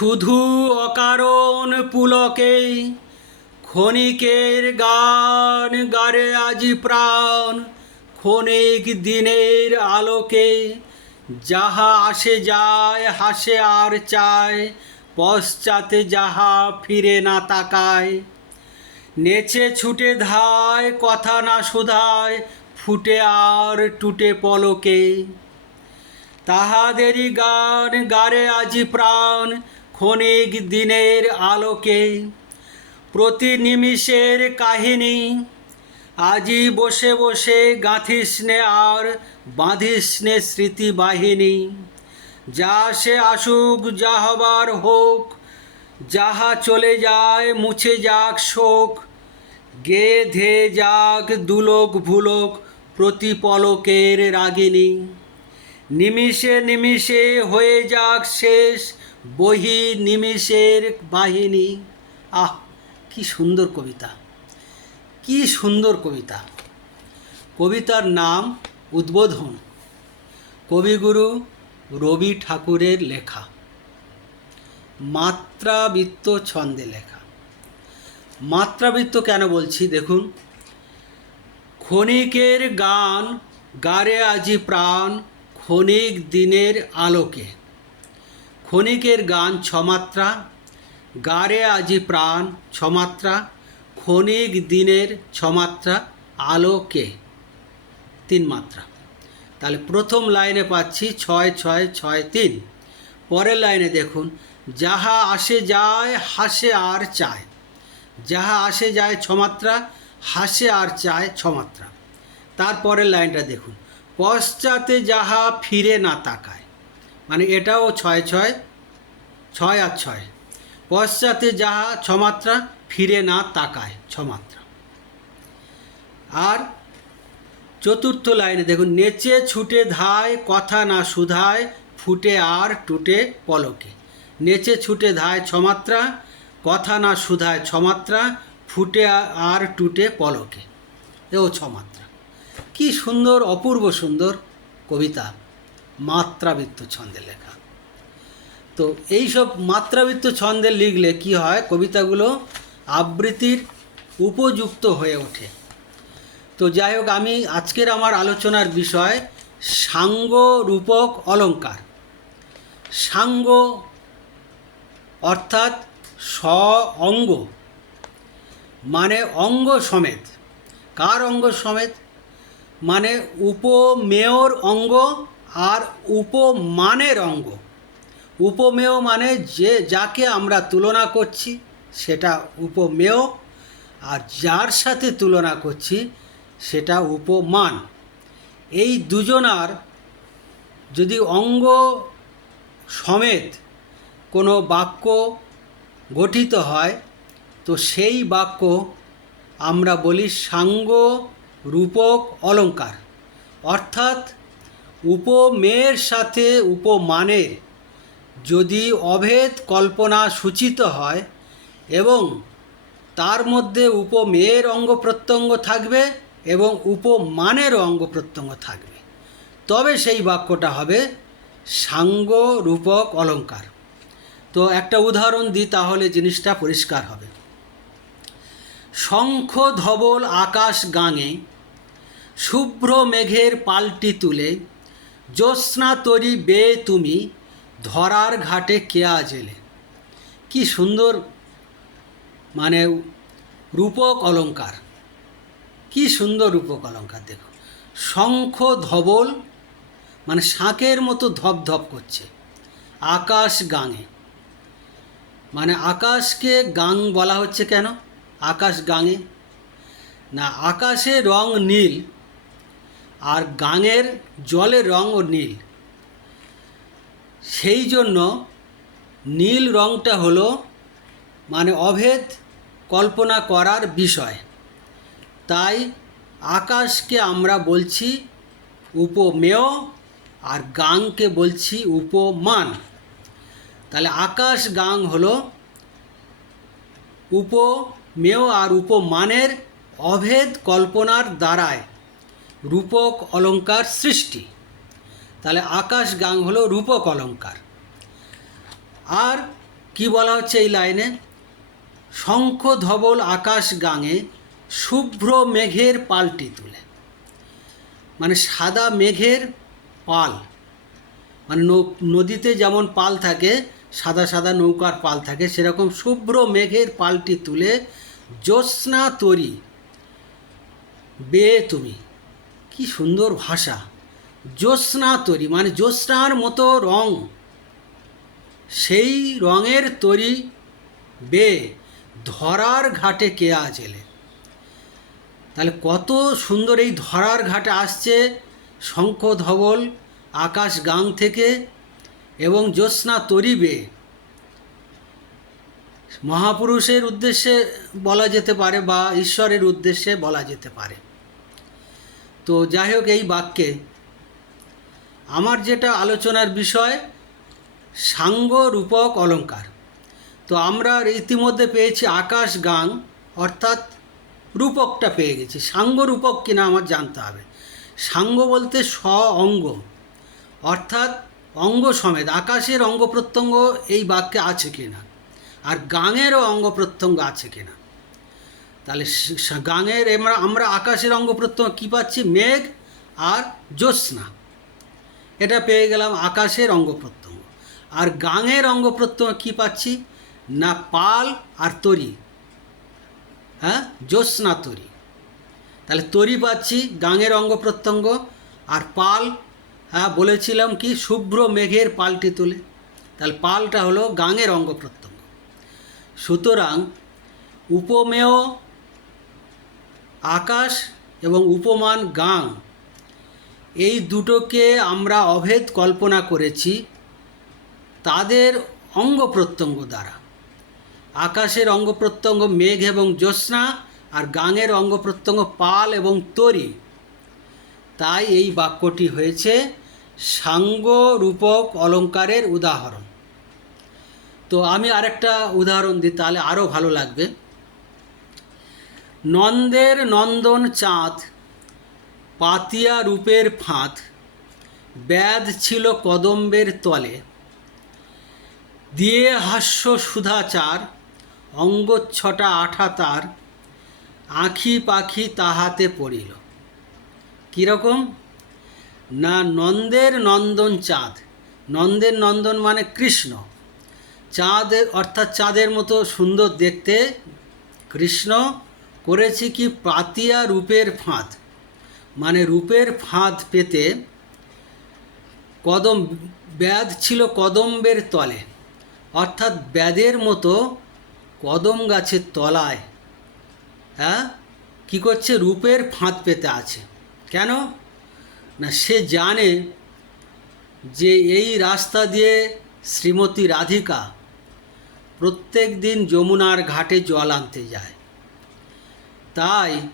শুধু অকারণ পুলকে ক্ষণিকের গান গারে আজি প্রাণ, ক্ষণিক দিনের আলোকে যাহা আসে যায়, হাসে আর চায়, পশ্চাতে যাহা ফিরে না তাকায়। নেচে ছুটে ধায়, কথা না শুধায়, ফুটে আর টুটে পলকে। তাহাদেরই গান গারে আজি প্রাণ ক্ষণিক দিনের আলোকে প্রতি নিমিষের কাহিনী। আজি বসে বসে গাঁথিসনে আর বাঁধিসনে স্মৃতি বাহিনী। যা সে আসুক, যা হবার হোক, যাহা চলে যায় মুছে যাক শোক। গে ধে যাক দুলোক ভুলোক প্রতি পলকের রাগিনী। নিমিষে নিমিষে হয়ে যাক শেষ বহি নিমিষের বাহিনী। আহ, কি সুন্দর কবিতা। কি সুন্দর কবিতা। কবিতার নাম উদ্বোধন। কবিগুরু রবি ঠাকুরের লেখা। মাত্রাবৃত্ত ছন্দে লেখা। মাত্রাবৃত্ত কেন বলছি দেখুন। ক্ষণিকের গান, গারে আজি প্রাণ, ক্ষণিক দিনের আলোকে। ক্ষণিকের গান ছমাত্রা, গারে আজি প্রাণ ছমাত্রা, ক্ষণিক দিনের ছমাত্রা, আলোকে তিন মাত্রা। তাহলে প্রথম লাইনে পাচ্ছি ছয় ছয় ছয়, তিন। পরের লাইনে দেখুন, যাহা আসে যায়, হাসে আর চায়। যাহা আসে যায় ছমাত্রা, হাসে আর চায় ছমাত্রা। তারপরের লাইনটা দেখুন, পশ্চাতে যাহা ফিরে না তাকায়। মানে এটাও ছয় ছয় ছয় আর ছয়। পশ্চাতে যাহা ছমাত্রা, ফিরে না তাকায় ছমাত্রা। আর চতুর্থ লাইনে দেখুন, নেচে ছুটে ধায়, কথা না শুধায় ফুটে আর টুটে পলকে। নেচে ছুটে ধায় ছমাত্রা, কথা না শুধায় ছমাত্রা, ফুটে আর টুটে পলকে। এও ছমাত্রা। কি সুন্দর, অপূর্ব সুন্দর কবিতা। মাত্রাবৃত্ত ছন্দে লেখা। তো এই সব মাত্রাবৃত্ত ছন্দে লিখলে কি হয়? কবিতাগুলো আবৃত্তির উপযুক্ত হয়ে ওঠে। তো যাই হোক, আমি আজকের আমার আলোচনার বিষয় সাঙ্গ রূপক অলঙ্কার সাঙ্গ অর্থাৎ স অঙ্গ মানে অঙ্গ সমেত। কার অঙ্গ সমেত? মানে উপমেয়র অঙ্গ আর উপমানের অঙ্গ। উপমেয় মানে যে যাকে আমরা তুলনা করছি, সেটা উপমেয়। আর যার সাথে তুলনা করছি, সেটা উপমান। এই দুজনার যদি অঙ্গ সমেত কোনো বাক্য গঠিত হয়, তো সেই বাক্য আমরা বলি সাঙ্গ রূপক অলঙ্কার। অর্থাৎ উপমেয়ের সাথে উপমানের যদি অভেদ কল্পনা সূচিত হয় এবং তার মধ্যে উপমেয়ের অঙ্গ প্রত্যঙ্গ থাকবে এবং উপমানের অঙ্গ প্রত্যঙ্গ থাকবে। তবে সেই বাক্যটা হবে সাঙ্গ রূপক অলঙ্কার। তো একটা উদাহরণ দিই তাহলে জিনিসটা পরিষ্কার হবে। শঙ্খ ধবল আকাশ গাঙে, শুভ্র মেঘের পাল্টি তুলে জ্যোৎস্না তরি বে তুমি ধরার ঘাটে কেয়া জেলে। কি সুন্দর মানে রূপক অলঙ্কার কি সুন্দর রূপক অলঙ্কার দেখো। শঙ্খ ধবল মানে শাঁখের মতো ধপ ধপ করছে। আকাশ গাঙে। মানে আকাশকে গাং বলা হচ্ছে কেন? আকাশ গাঙে। না, আকাশে রং নীল আর গাঙের জলের রঙও নীল। সেই জন্য নীল রঙটা হলো মানে অভেদ কল্পনা করার বিষয়। তাই আকাশকে আমরা বলছি উপমেয় আর গাংকে বলছি উপমান। তাহলে আকাশ গাং হলো উপমেয় আর উপমানের অভেদ কল্পনার দ্বারায়। রূপক অলঙ্কার সৃষ্টি। তাহলে আকাশ গাং হলো রূপক অলঙ্কার আর কি বলা হচ্ছে এই লাইনে? শঙ্খ ধবল আকাশ গাঙে শুভ্র মেঘের পালটি তুলে। মানে সাদা মেঘের পাল। মানে নদীতে যেমন পাল থাকে, সাদা সাদা নৌকার পাল থাকে, সেরকম শুভ্র মেঘের পালটি তুলে, জ্যোৎস্না তরি, বে তুমি। কি সুন্দর ভাষা। জ্যোৎস্না তরি মানে জ্যোৎস্নার মতো রং। সেই রঙের তরি বে, ধরার ঘাটে কে আজেলে তাহলে কত সুন্দর এই ধরার ঘাটে আসছে শঙ্খ ধবল আকাশ গাং থেকে এবং জ্যোৎস্না তরিবে মহাপুরুষের উদ্দেশ্যে বলা যেতে পারে বা ঈশ্বরের উদ্দেশ্যে বলা যেতে পারে। তো যাই হোক এই বাক্যে। আমার যেটা আলোচনার বিষয়, সাঙ্গ রূপক অলঙ্কার। তো আমরা ইতিমধ্যে পেয়েছি আকাশ গাং অর্থাৎ রূপকটা পেয়ে গেছি। সাঙ্গ রূপক কিনা আমার জানতে হবে। সাঙ্গ বলতে স্ব অঙ্গ, অর্থাৎ অঙ্গ সমেত। আকাশের অঙ্গ প্রত্যঙ্গ এই বাক্যে আছে কিনা? আর গাঙেরও অঙ্গ প্রত্যঙ্গ আছে কিনা? তাহলে গাঙের আমরা আমরা আকাশের অঙ্গ প্রত্যঙ্গ কী পাচ্ছি? মেঘ আর জ্যোৎস্না। এটা পেয়ে গেলাম আকাশের অঙ্গ প্রত্যঙ্গ। আর গাঙের অঙ্গ প্রত্যঙ্গ কী পাচ্ছি? না পাল আর তরি। হ্যাঁ? জ্যোৎস্না, তরি। তাহলে তরি পাচ্ছি, গাঙের অঙ্গ প্রত্যঙ্গ। আর পাল হ্যাঁ বলেছিলাম কি? শুভ্র মেঘের পালটি তুলে। তাহলে পালটা হলো গাঙের অঙ্গ প্রত্যঙ্গ। সুতরাং উপমেয় আকাশ এবং উপমান গাং। এই দুটোকে আমরা অভেদ কল্পনা করেছি তাদের অঙ্গ প্রত্যঙ্গ দ্বারা। আকাশের অঙ্গ প্রত্যঙ্গ মেঘ এবং জ্যোৎস্না আর গাঙের অঙ্গ প্রত্যঙ্গ পাল এবং তরি। তাই এই বাক্যটি হয়েছে সাঙ্গ রূপক অলঙ্কারের উদাহরণ। তো আমি আরেকটা উদাহরণ দিই, তাহলে আরও ভালো লাগবে। নন্দের নন্দন চাঁদ, পাতিয়া রূপের ফাঁদ, ব্যাধ ছিল কদম্বের তলে। দিয়ে হাস্য সুধাচার অঙ্গচ্ছটা আঠা তার, আঁখি পাখি তাহাতে পড়িল। কীরকম? না নন্দের নন্দন চাঁদ, নন্দের নন্দন মানে কৃষ্ণ। চাঁদের অর্থাৎ চাঁদের মতো সুন্দর দেখতে কৃষ্ণ করেছি কি পাতিয়া রূপের ফাঁদ। মানে রূপের ফাঁদ পেতে কদম ব্যাধ ছিল কদম্বের তলে। অর্থাৎ ব্যাধের মতো কদম গাছের তলায় হ্যাঁ কী করছে? রূপের ফাঁদ পেতে আছে। কেন? না, সে জানে যে এই রাস্তা দিয়ে শ্রীমতী রাধিকা প্রত্যেক দিন যমুনার ঘাটে জল আনতে যায়। তাই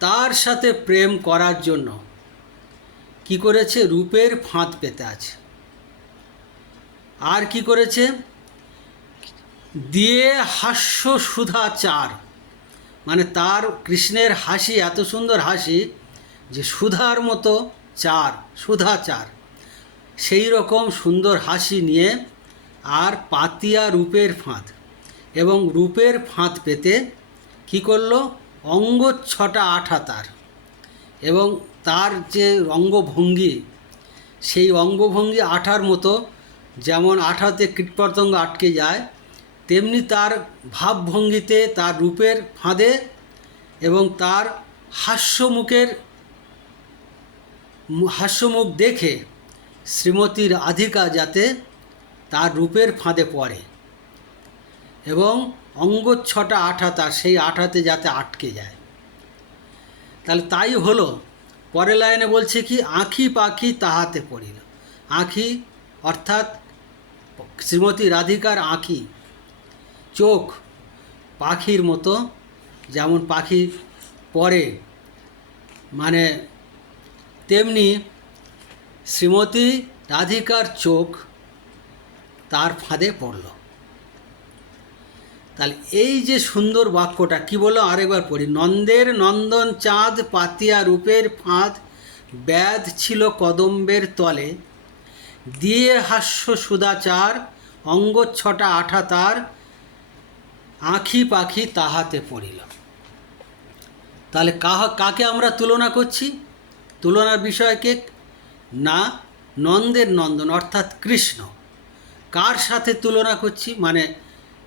তার সাথে প্রেম করার জন্য কি করেছে? রূপের ফাঁদ পেতে আছে। আর কি করেছে? দিয়ে হাস্য সুধা চার। মানে তার, কৃষ্ণের হাসি, এত সুন্দর হাসি যে সুধার মতো চার, সুধা চার। সেই রকম সুন্দর হাসি নিয়ে আর পাতিয়া রূপের ফাঁদ। এবং রূপের ফাঁদ পেতে কি করল? অঙ্গচ্ছটা আঠা তার। এবং তার যে অঙ্গভঙ্গি, সেই অঙ্গভঙ্গি আঠার মতো যেমন আঠাতে কীটপতঙ্গ আটকে যায়, তেমনি তার ভাবভঙ্গিতে তার রূপের ফাঁদে এবং তার হাস্যমুখের হাস্যমুখ দেখে শ্রীমতী রাধিকা যাতে তার রূপের ফাঁদে পড়ে। এবং অঙ্গচ্ছটা আঠা তার সেই আঠাতে যাতে আটকে যায়। তাহলে তাই হলো। পরের লাইনে বলছে কি, আঁখি পাখি তাহাতে পড়িল আঁখি অর্থাৎ শ্রীমতী রাধিকার আঁখি। চোখ পাখির মতো, যেমন পাখি পড়ে। মানে তেমনি শ্রীমতী রাধিকার চোখ তার ফাঁদে পড়ল। তাহলে এই যে সুন্দর বাক্যটা, কি বলল? আরেকবার পড়ি। নন্দের নন্দন চাঁদ পাতিয়া রূপের ফাঁদ, ব্যাধ ছিল কদম্বের তলে। দিয়ে হাস্য সুদাচার অঙ্গচ্ছটা আঠা তার, আঁখি পাখি তাহাতে পড়িল। তাহলে কাহা, কাকে আমরা তুলনা করছি? তুলনার বিষয়কে না, নন্দের নন্দন, অর্থাৎ কৃষ্ণ। কার সাথে তুলনা করছি? মানে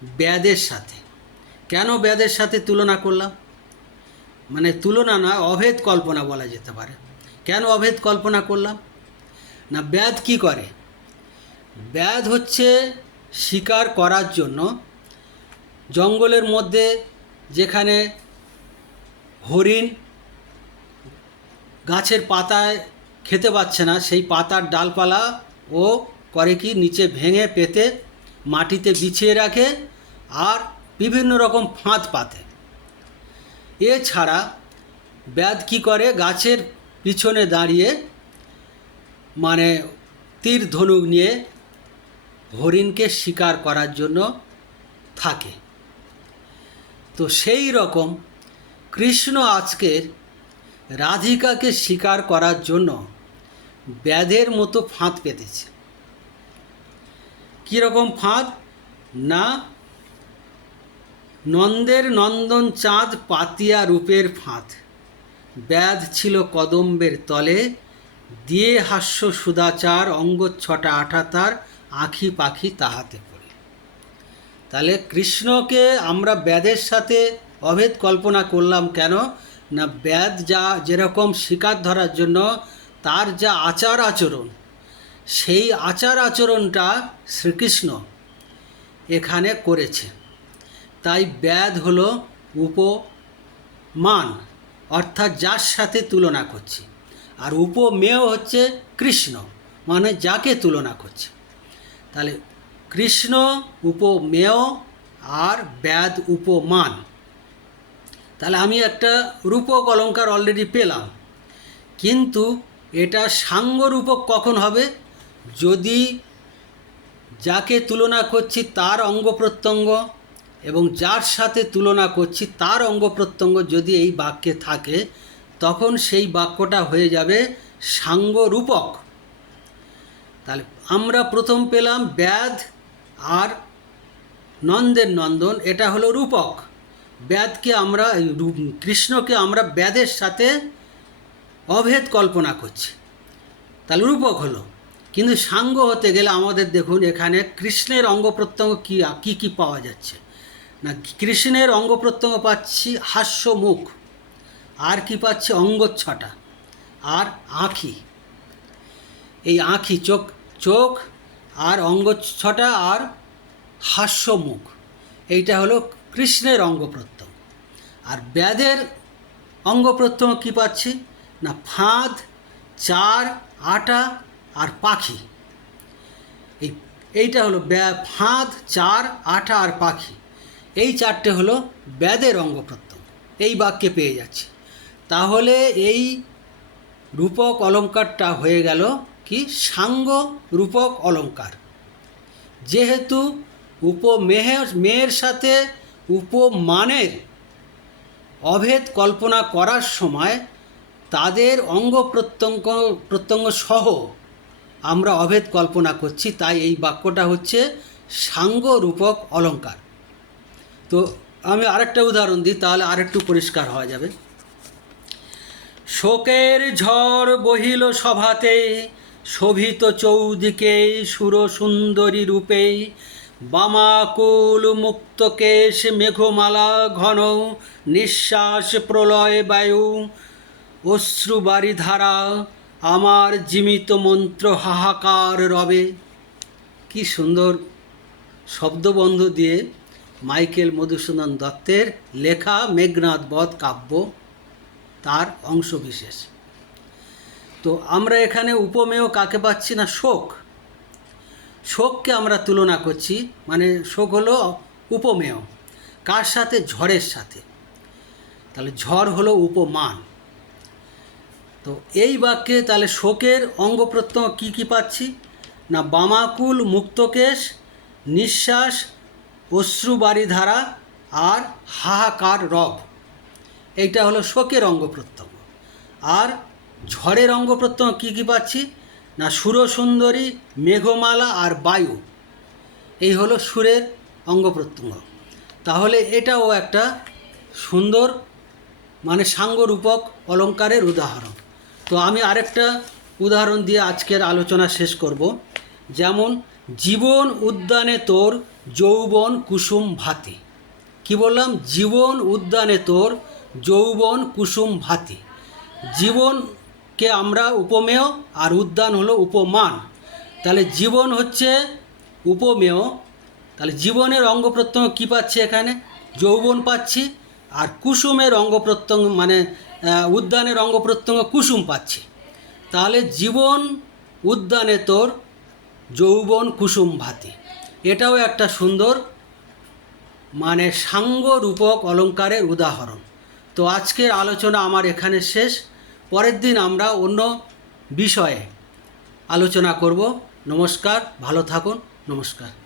ব্যাদের সাথে। কেন ব্যাদের সাথে তুলনা করলাম? মানে তুলনা নয় অভেদ কল্পনা বলা যেতে পারে। কেন অভেদ কল্পনা করলাম? না ব্যাধ কি করে? ব্যাধ হচ্ছে শিকার করার জন্য জঙ্গলের মধ্যে যেখানে হরিণ গাছের পাতায় খেতে পাচ্ছে না, সেই পাতার ডালপালা ও করে কি নিচে ভেঙে পেতে মাটিতে বিছিয়ে রাখে আর বিভিন্ন রকম ফাঁদ পাতে। এছাড়া ব্যাধ কি করে? গাছের পিছনে দাঁড়িয়ে মানে তীর ধনুক নিয়ে হরিণকে শিকার করার জন্য থাকে। তো সেই রকম কৃষ্ণ আজকের রাধিকাকে শিকার করার জন্য ব্যাধের মতো ফাঁদ পেতেছে। কীরকম ফাঁদ? না, নন্দের নন্দন চাঁদ পাতিয়া রূপের ফাঁদ। ব্যাধ ছিল কদম্বের তলে, দিয়ে হাস্য সুদাচার অঙ্গচ্ছটা আঠা তার আঁখি পাখি তাহাতে পড়ে। তাহলে কৃষ্ণকে আমরা ব্যাধের সাথে অভেদ কল্পনা করলাম কেন? না, ব্যাধ যা যেরকম শিকার ধরার জন্য, তার যা আচার আচরণ সেই আচার আচরণটা শ্রীকৃষ্ণ এখানে করেছে। তাই ব্যাধ হলো উপমান, অর্থাৎ যার সাথে তুলনা করছি। আর উপমেয় হচ্ছে কৃষ্ণ মানে যাকে তুলনা করছে। তাহলে কৃষ্ণ উপমেয় আর ব্যাধ উপমান। তাহলে আমি একটা রূপক অলঙ্কার অলরেডি পেলাম। কিন্তু এটা সাঙ্গরূপক কখন হবে? যদি যাকে তুলনা করছি তার অঙ্গ প্রত্যঙ্গ এবং যার সাথে তুলনা করছি তার অঙ্গ প্রত্যঙ্গ যদি এই বাক্যে থাকে, তখন সেই বাক্যটা হয়ে যাবে সাঙ্গরূপক। তাহলে আমরা প্রথম পেলাম ব্যাধ আর নন্দের নন্দন, এটা হলো রূপক। ব্যাধকে আমরা কৃষ্ণকে আমরা ব্যাধের সাথে অভেদ কল্পনা করছি। তাহলে রূপক হলো। কিন্তু সাঙ্গ হতে গেলে আমাদের দেখুন এখানে কৃষ্ণের অঙ্গ প্রত্যঙ্গ কী কী কী পাওয়া যাচ্ছে? না, কৃষ্ণের অঙ্গ প্রত্যঙ্গ পাচ্ছি হাস্য মুখ আর কি পাচ্ছি অঙ্গচ্ছটা, আর আঁখি। এই আঁখি, চোখ চোখ, আর অঙ্গচ্ছটা, আর হাস্য মুখ এইটা হলো কৃষ্ণের অঙ্গ প্রত্যঙ্গ। আর ব্যাধের অঙ্গ প্রত্যঙ্গ কী পাচ্ছি? না, ফাঁদ, চার, আটা আর পাখি। এই, এইটা হলো ফাঁদ, চার আটা আর পাখি। এই চারটে হলো ব্যাদের অঙ্গ প্রত্যঙ্গ এই বাক্যে পেয়ে যাচ্ছে। তাহলে এই রূপক অলঙ্কারটা হয়ে গেল কি? সাঙ্গ রূপক অলঙ্কার। যেহেতু উপমেহের মেয়ের সাথে উপমানের অভেদ কল্পনা করার সময় তাদের অঙ্গ প্রত্যঙ্গ প্রত্যঙ্গ সহ আমরা অভেদ কল্পনা করছি, তাই এই বাক্যটা হচ্ছে সাঙ্গ রূপক অলঙ্কার। তো আমি আরেকটা উদাহরণ দিই, তাহলে আরেকটু পরিষ্কার হওয়া যাবে। শোকের ঝড় বহিল সভাতে, শোভিত চৌদিকে সুর সুন্দরী রূপে, বামাকুল মুক্তকেশ মেঘমালা ঘন, নিঃশ্বাস প্রলয় বায়ু অশ্রুবারি ধারা আমার জীবিত মন্ত্র হাহাকার রবে। কি সুন্দর শব্দবন্ধ দিয়ে মাইকেল মধুসূদন দত্তের লেখা মেঘনাথ বধ কাব্য, তার অংশবিশেষ। তো আমরা এখানে উপমেয় কাকে পাচ্ছি না? শোক। শোককে আমরা তুলনা করছি মানে শোক হলো উপমেয়। কার সাথে? ঝড়ের সাথে। তাহলে ঝড় হলো উপমান। তো এই বাক্যে তাহলে শোকের অঙ্গ প্রত্যঙ্গ কী কী পাচ্ছি? না, বামাকুল, মুক্তকেশ, নিঃশ্বাস, অশ্রুবারিধারা আর হাহাকার রব। এইটা হলো শোকের অঙ্গ প্রত্যঙ্গ। আর ঝড়ের অঙ্গ প্রত্যঙ্গ কী কী পাচ্ছি? না, সুরসুন্দরী, মেঘমালা আর বায়ু। এই হলো সুরের অঙ্গ প্রত্যঙ্গ। তাহলে এটাও একটা সুন্দর মানে সাঙ্গরূপক অলঙ্কারের উদাহরণ। তো আমি আরেকটা উদাহরণ দিয়ে আজকের আলোচনা শেষ করব। যেমন, জীবন উদ্যানে তোর যৌবন কুসুম ভাতি। কি বললাম? জীবন উদ্যানে তোর যৌবন কুসুম ভাতি। জীবনকে আমরা উপমেয় আর উদ্যান হলো উপমান। তাহলে জীবন হচ্ছে উপমেয়। তাহলে জীবনের অঙ্গ প্রত্যঙ্গ কী পাচ্ছি এখানে? যৌবন পাচ্ছি। আর কুসুমের অঙ্গ প্রত্যঙ্গ মানে উদ্যানের অঙ্গ প্রত্যঙ্গ কুসুম পাচ্ছি। তাহলে জীবন উদ্যানে তোর যৌবন কুসুম ভাতি। এটাও একটা সুন্দর মানে সাঙ্গ রূপক অলঙ্কারের উদাহরণ। তো আজকের আলোচনা আমার এখানে শেষ। পরের দিন আমরা অন্য বিষয়ে আলোচনা করব। নমস্কার, ভালো থাকুন, নমস্কার।